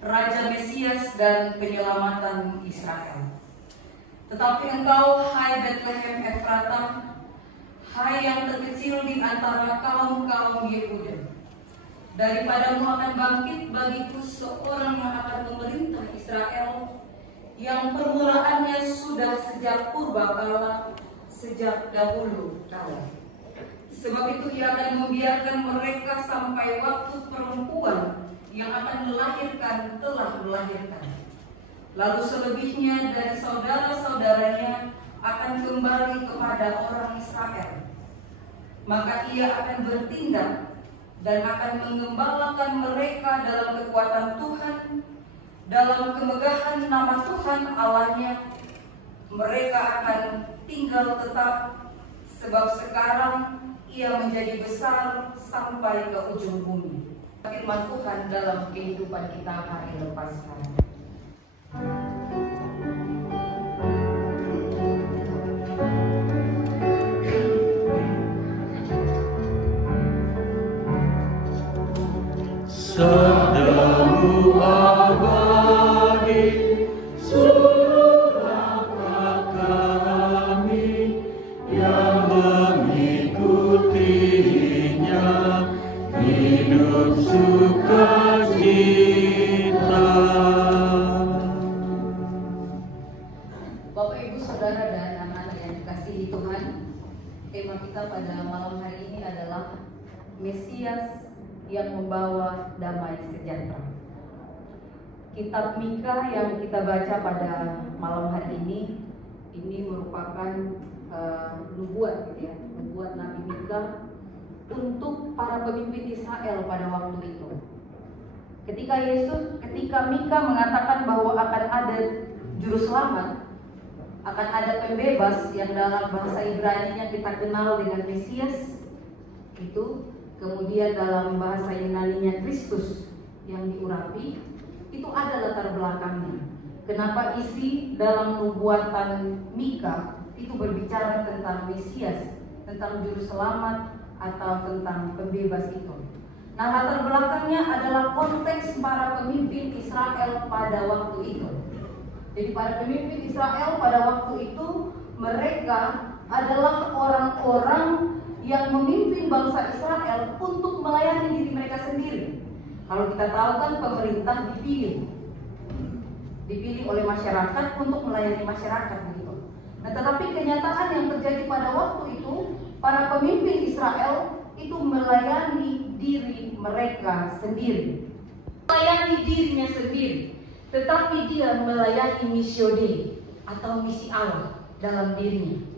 Raja Mesias dan penyelamatan Israel. Tetapi engkau, hai Bethlehem Efratah, hai yang terkecil di antara kaum-kaum Yehuda, daripadamu akan bangkit bagiku seorang yang akan memerintah Israel, yang permulaannya sudah sejak purbakala, sejak dahulu kala. Sebab itu ia akan membiarkan mereka sampai waktu perempuan yang akan melahirkan telah melahirkan. Lalu selebihnya dari saudara-saudaranya akan kembali kepada orang Israel. Maka ia akan bertindak dan akan mengembalakan mereka dalam kekuatan Tuhan, dalam kemegahan nama Tuhan Allahnya. Mereka akan tinggal tetap, sebab sekarang ia menjadi besar sampai ke ujung bumi. Firman Tuhan dalam kehidupan kita hari lepas hari. Sabdamu abadi, surah kami yang mengikutinya, hidup sukacita. Bapak, Ibu, Saudara, dan anak-anak yang dikasihi Tuhan, tema kita pada malam hari ini adalah Mesias yang membawa damai sejahtera. Kitab Mika yang kita baca pada malam hari ini merupakan nubuat, gitu ya, nubuat Nabi Mika untuk para pemimpin Israel pada waktu itu. Ketika Mika mengatakan bahwa akan ada juru selamat, akan ada pembebas yang dalam bahasa Ibrani-nya kita kenal dengan Mesias, itu kemudian dalam bahasa Yunani-nya Kristus yang diurapi, itu ada latar belakangnya. Kenapa isi dalam nubuatan Mika itu berbicara tentang Mesias, tentang juru selamat atau tentang pembebas itu. Nah, latar belakangnya adalah konteks para pemimpin Israel pada waktu itu. Jadi para pemimpin Israel pada waktu itu, mereka adalah orang-orang yang memimpin bangsa Israel untuk melayani diri mereka sendiri. Kalau kita tahu kan pemerintah dipilih oleh masyarakat untuk melayani masyarakat begitu. Nah, tetapi kenyataan yang terjadi pada waktu itu, para pemimpin Israel itu melayani diri mereka sendiri, melayani dirinya sendiri, tetapi dia melayani missio Dei atau misi Allah dalam dirinya.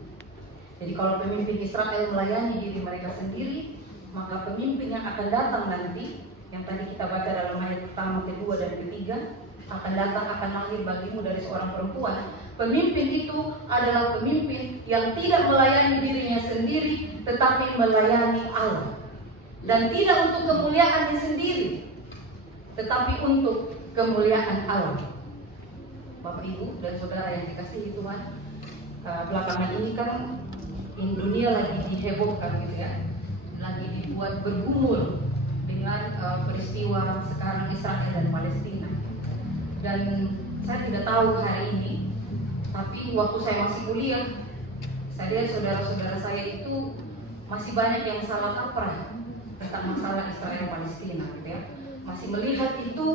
Jadi kalau pemimpin Israel melayani diri mereka sendiri, maka pemimpin yang akan datang nanti, yang tadi kita baca dalam ayat pertama, kedua, dan ketiga, akan datang, akan lahir bagimu dari seorang perempuan. Pemimpin itu adalah pemimpin yang tidak melayani dirinya sendiri, tetapi melayani Allah. Dan tidak untuk kemuliaannya sendiri, tetapi untuk kemuliaan Allah. Bapak, Ibu, dan Saudara yang dikasihi Tuhan, belakangan ini kan dunia lagi dihebohkan, gitu ya, lagi dibuat bergumul dengan peristiwa sekarang Israel dan Palestina. Dan saya tidak tahu hari ini, tapi waktu saya masih kuliah, saya lihat saudara-saudara saya itu masih banyak yang salah kaprah tentang masalah Israel Palestina, gitu ya. Masih melihat itu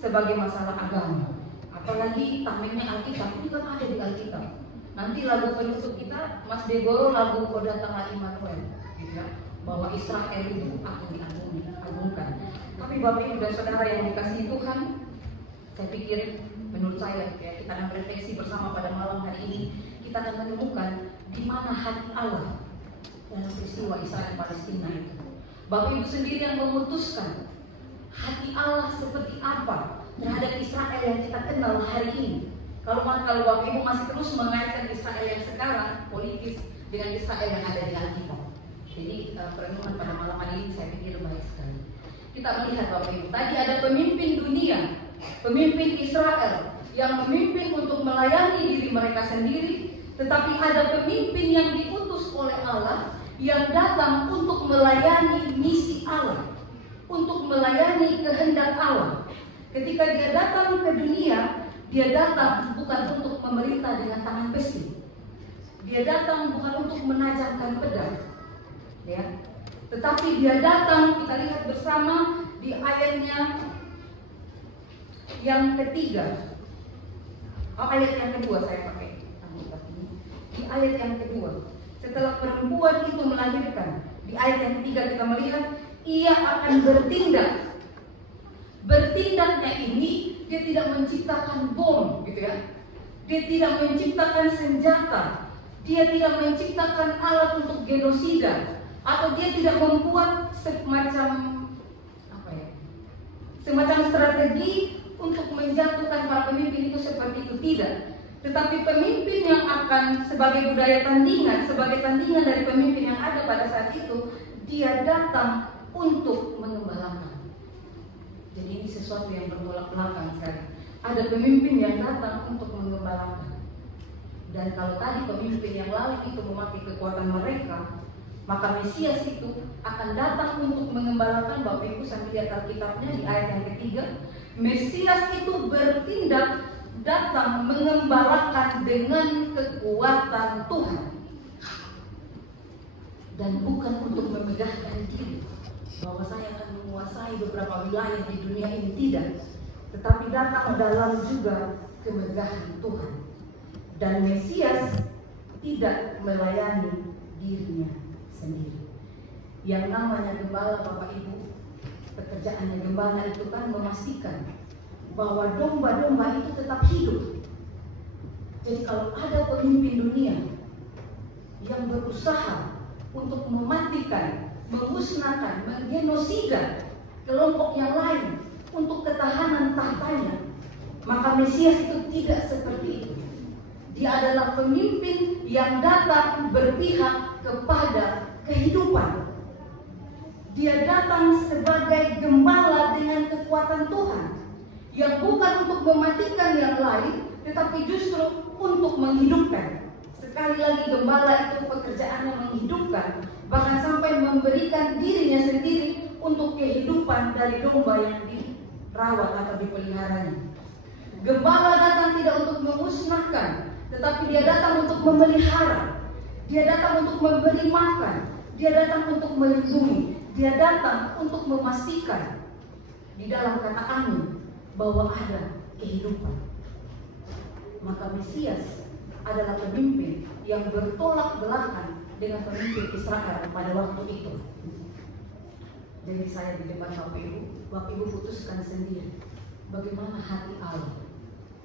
sebagai masalah agama. Apalagi tamengnya Alkitab, itu kan ada di Alkitab. Nanti lagu penutup kita, Mas Degoro, lagu Kau Datanglah Immanuel, gitu ya, bahwa Israel itu akan diagungkan. Tapi Bapak, Ibu, dan Saudara yang dikasihi Tuhan, saya pikir, menurut saya, ya, kita akan refleksi bersama pada malam hari ini. Kita akan menemukan di mana hati Allah dalam peristiwa Israel Palestina itu. Bapak, Ibu sendiri yang memutuskan hati Allah seperti apa terhadap Israel yang kita kenal hari ini. Kalau Bapak Ibu masih terus mengaitkan Israel yang sekarang politis dengan Israel yang ada di Alkitab. Jadi perenungan pada malam hari ini saya pikir baik sekali. Kita melihat Bapak Ibu, tadi ada pemimpin dunia, pemimpin Israel yang memimpin untuk melayani diri mereka sendiri, tetapi ada pemimpin yang diutus oleh Allah yang datang untuk melayani misi Allah, untuk melayani kehendak Allah. Ketika dia datang ke dunia, dia datang bukan untuk memerintah dengan tangan besi. Dia datang bukan untuk menajamkan pedang, ya. Tetapi dia datang, kita lihat bersama di ayatnya yang ketiga. Ayat yang kedua saya pakai. Di ayat yang kedua, setelah perempuan itu melahirkan, di ayat yang ketiga kita melihat ia akan bertindak. Bertindaknya ini dia tidak menciptakan bom, gitu ya. Dia tidak menciptakan senjata. Dia tidak menciptakan alat untuk genosida, atau dia tidak membuat semacam strategi untuk menjatuhkan para pemimpin itu seperti itu, tidak. Tetapi pemimpin yang akan sebagai budaya tandingan, sebagai tandingan dari pemimpin yang ada pada saat itu, dia datang untuk mengembalakan. Jadi ini sesuatu yang bertolak belakang sekali. Ada pemimpin yang datang untuk mengembalakan. Dan kalau tadi pemimpin yang lalu itu memakai kekuatan mereka, maka Mesias itu akan datang untuk mengembalakan. Bapak Ibu sambil lihat Alkitabnya di ayat yang ketiga, Mesias itu bertindak, datang mengembalakan dengan kekuatan Tuhan, dan bukan untuk memegahkan diri bahwa saya akan menguasai beberapa wilayah di dunia ini, tidak. Tetapi datang dalam juga kemegahan Tuhan. Dan Mesias tidak melayani dirinya sendiri. Yang namanya gembala, Bapak Ibu, pekerjaannya gembala itu kan memastikan bahwa domba-domba itu tetap hidup. Jadi kalau ada pemimpin dunia yang berusaha untuk mematikan, memusnahkan, menggenosida kelompok yang lain untuk ketahanan tahtanya, maka Mesias itu tidak seperti itu. Dia adalah pemimpin yang datang berpihak kepada kehidupan. Dia datang sebagai gembala dengan kekuatan Tuhan, yang bukan untuk mematikan yang lain, tetapi justru untuk menghidupkan. Sekali lagi, gembala itu pekerjaannya menghidupkan, bahkan sampai memberikan dirinya sendiri untuk kehidupan dari domba yang dirawat atau dipeliharanya. Gembala datang tidak untuk memusnahkan, tetapi dia datang untuk memelihara. Dia datang untuk memberi makan. Dia datang untuk melindungi. Dia datang untuk memastikan di dalam kata amin bahwa ada kehidupan. Maka Mesias adalah pemimpin yang bertolak belakang dengan pemimpin Israel pada waktu itu. Jadi saya di depan Bapak Ibu putuskan sendiri bagaimana hati Allah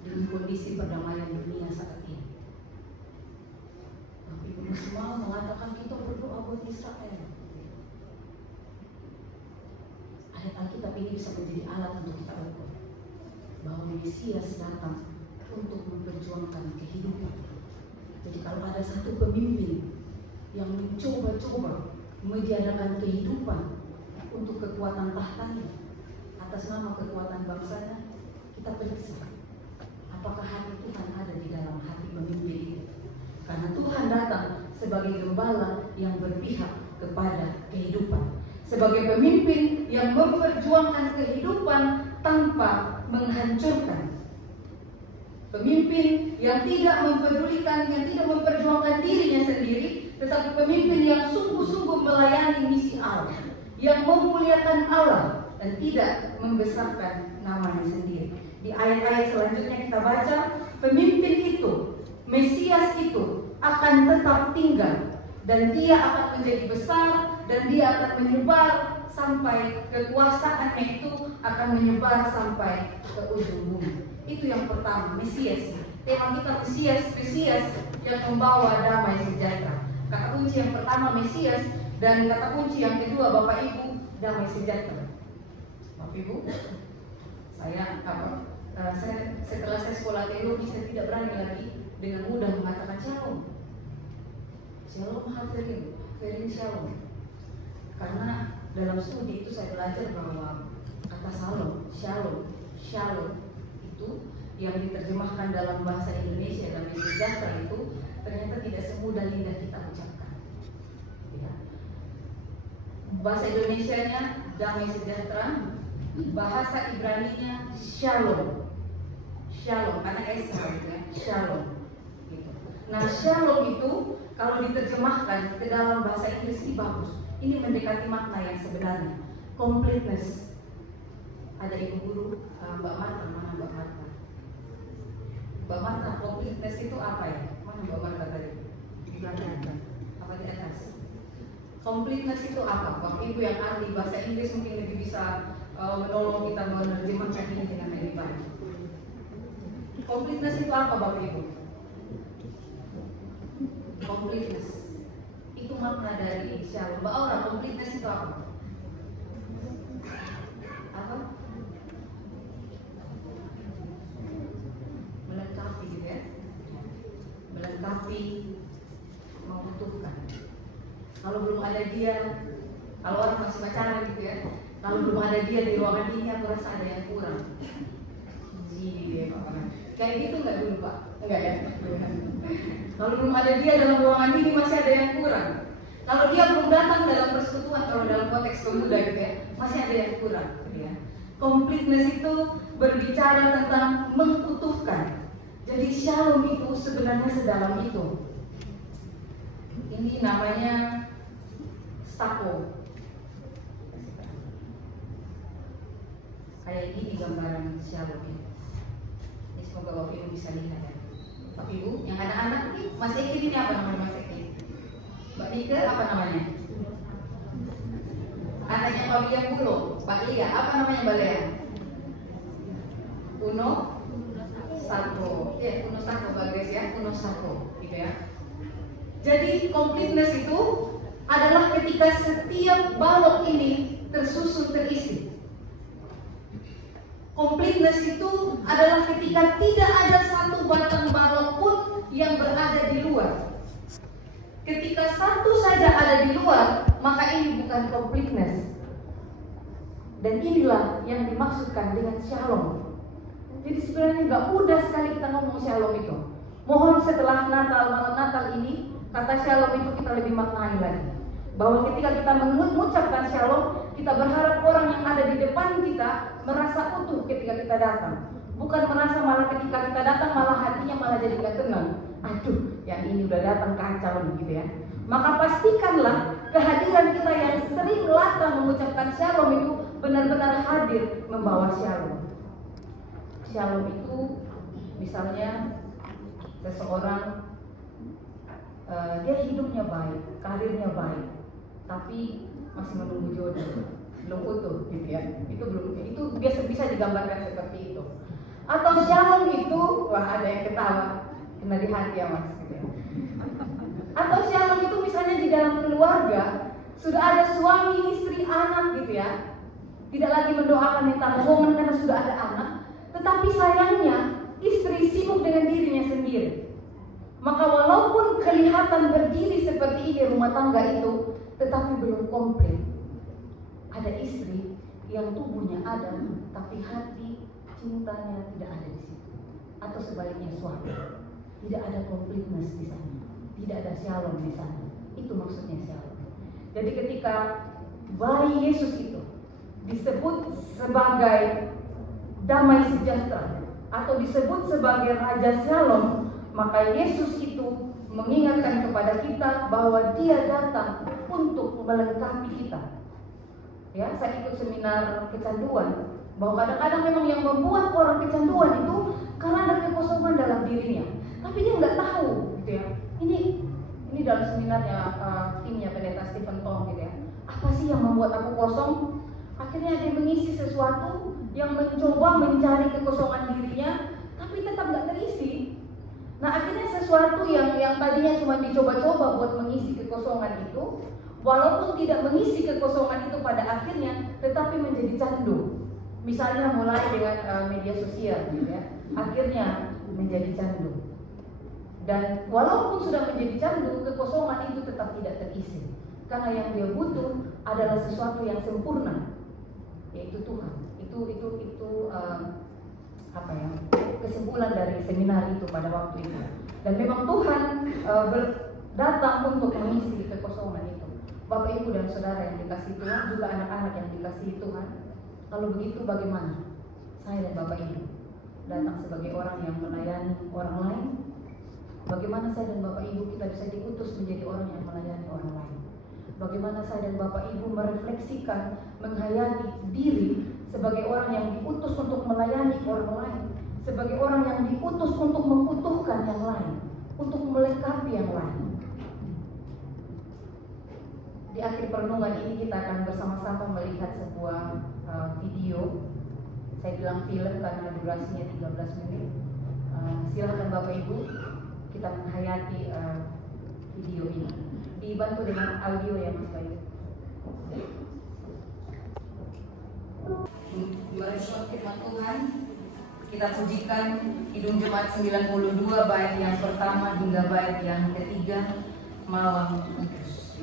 dengan kondisi perdamaian dunia saat ini. Bapak Ibu masih mau mengatakan kita berdoa buat Israel. Ayat Alkitab ini bisa menjadi alat untuk kita ukur bahwa Mesias datang untuk memperjuangkan kehidupan. Jadi kalau ada satu pemimpin yang mencoba-coba menjadikan kehidupan untuk kekuatan tahtanya atas nama kekuatan bangsanya, kita periksa apakah hati Tuhan ada di dalam hati pemimpin itu. Karena Tuhan datang sebagai gembala yang berpihak kepada kehidupan, sebagai pemimpin yang memperjuangkan kehidupan tanpa menghancurkan. Pemimpin yang tidak mempedulikan, yang tidak memperjuangkan dirinya sendiri, tetapi pemimpin yang sungguh-sungguh melayani misi Allah, yang memuliakan Allah dan tidak membesarkan namanya sendiri. Di ayat-ayat selanjutnya kita baca, pemimpin itu, Mesias itu akan tetap tinggal, dan dia akan menjadi besar, dan dia akan menyebar sampai kekuasaannya itu akan menyebar sampai ke ujung bumi. Itu yang pertama, Mesias. Tema kita Mesias yang membawa damai sejahtera. Kata kunci yang pertama Mesias, dan kata kunci yang kedua Bapak Ibu, damai sejahtera. Bapak Ibu, setelah saya sekolah teologi, saya tidak berani lagi dengan mudah mengatakan shalom. Shalom Hafirin shalom. Karena dalam studi itu saya belajar bahwa kata shalom itu yang diterjemahkan dalam bahasa Indonesia damai sejahtera itu ternyata tidak semudah lidah kita ucapkan. Ya. Bahasa Indonesianya damai sejahtera, Bahasa Ibraninya shalom. Shalom, karena Esra gitu ya, shalom. Gitu. Nah, shalom itu kalau diterjemahkan ke dalam bahasa Inggris ini bagus. Ini mendekati makna yang sebenarnya. Completeness. Ada ibu guru, Mbak Marta, mana Mbak Marta? Mbak Marta, completeness itu apa ya? Mana Mbak Marta tadi? Di belakang. Apa di atas? Completeness itu apa? Bapak Ibu yang ahli bahasa Inggris mungkin lebih bisa menolong kita menerjemahkan ini dengan lebih baik. Completeness itu apa Bapak Ibu? Completeness itu makna dari shalom. Mbak Aura, completeness itu apa? Apa? Melengkapi gitu ya. Melengkapi, membutuhkan. Kalau belum ada dia, kalau orang masih pacaran gitu ya, kalau belum ada dia di ruangan ini aku rasa ada yang kurang. Jadi kayak gitu nggak dulu Pak? Enggak ya? Kalau belum ada dia dalam ruangan ini masih ada yang kurang. Kalau dia belum datang dalam persekutuan, kalau dalam konteks pemuda gitu ya, masih ada yang kurang. Gitu ya. Completeness itu berbicara tentang mengutuhkan. Jadi shalom itu sebenarnya sedalam itu. Ini namanya stako. Kayak gini gambaran shalom ini. Ini semoga Bapak Ibu bisa lihat ya. Bapak Ibu, yang ada anak nih, Mas Eki ini apa namanya Mas Eki? Mbak Nike apa namanya? Anaknya Pak Lia Pulo, Pak Lia, apa namanya Mbak Lea? Uno Sako, ya Uno Sako Mbak Grace ya, Uno Sako, gitu ya. Jadi completeness itu adalah ketika setiap balok ini tersusun terisi. Completeness itu adalah ketika tidak ada satu batang balok pun yang berada di luar. Ketika satu saja ada di luar, maka ini bukan completeness. Dan inilah yang dimaksudkan dengan shalom. Jadi sebenarnya nggak mudah sekali kita ngomong shalom itu. Mohon setelah Natal, malam Natal ini, kata shalom itu kita lebih maknai lagi. Bahwa ketika kita mengucapkan shalom, kita berharap orang yang ada di depan kita merasa utuh ketika kita datang. Bukan merasa malah ketika kita datang malah hatinya malah jadi gak tenang. Aduh, yang ini udah datang kacau gitu ya. Maka pastikanlah kehadiran kita yang sering latah mengucapkan shalom itu benar-benar hadir membawa shalom. Shalom itu misalnya seseorang dia hidupnya baik, karirnya baik, tapi masih menunggu jodoh, belum utuh gitu ya. Itu biasa bisa digambarkan seperti itu. Atau shalom itu, wah ada yang ketawa, kena di hati ya Mas gitu ya. Atau shalom itu misalnya di dalam keluarga sudah ada suami, istri, anak gitu ya. Tidak lagi mendoakan minta mohon karena sudah ada anak, tetapi sayangnya istri sibuk dengan dirinya sendiri. Maka walaupun kelihatan berdiri seperti ini rumah tangga itu, tetapi belum komplit. Ada istri yang tubuhnya ada, tapi hati cintanya tidak ada di situ. Atau sebaliknya suami, tidak ada completeness di sana, tidak ada shalom di sana. Itu maksudnya shalom. Jadi ketika bayi Yesus itu disebut sebagai damai sejahtera atau disebut sebagai Raja Shalom, maka Yesus itu mengingatkan kepada kita bahwa Dia datang untuk melengkapi kita. Ya, saya ikut seminar kecanduan, bahwa kadang-kadang memang yang membuat orang kecanduan itu karena ada kekosongan dalam dirinya, tapi dia nggak tahu, gitu ya. Ini dalam seminarnya timnya pendeta Stephen Tong, gitu ya. Apa sih yang membuat aku kosong? Akhirnya dia mengisi sesuatu yang mencoba mencari kekosongan dirinya, tapi tetap nggak terisi. Nah akhirnya sesuatu yang tadinya cuma dicoba-coba buat mengisi kekosongan itu, walaupun tidak mengisi kekosongan itu pada akhirnya, tetapi menjadi candu. Misalnya mulai dengan media sosial, gitu ya. Akhirnya menjadi candu. Dan walaupun sudah menjadi candu, kekosongan itu tetap tidak terisi. Karena yang dia butuh adalah sesuatu yang sempurna, yaitu Tuhan. Itu kesimpulan dari seminar itu pada waktu itu. Dan memang Tuhan datang untuk mengisi kekosongan itu. Bapak Ibu dan Saudara yang dikasihi Tuhan, juga anak-anak yang dikasihi Tuhan, Kalau begitu bagaimana saya dan Bapak Ibu datang sebagai orang yang melayani orang lain? Bagaimana saya dan Bapak Ibu kita bisa diutus menjadi orang yang melayani orang lain? Bagaimana saya dan Bapak Ibu merefleksikan, menghayati diri sebagai orang yang diutus untuk melayani orang lain, sebagai orang yang diutus untuk mengutuhkan yang lain, untuk melengkapi yang lain. Di akhir perenungan ini kita akan bersama-sama melihat sebuah video. Saya bilang film karena durasinya 13 menit. Silakan Bapak Ibu kita menghayati video ini. Dibantu dengan audio yang Mas Bayu. Merespon firman Tuhan, kita pujikan Kidung Jemaat 92 bait yang pertama hingga bait yang ketiga, Malam Kudus.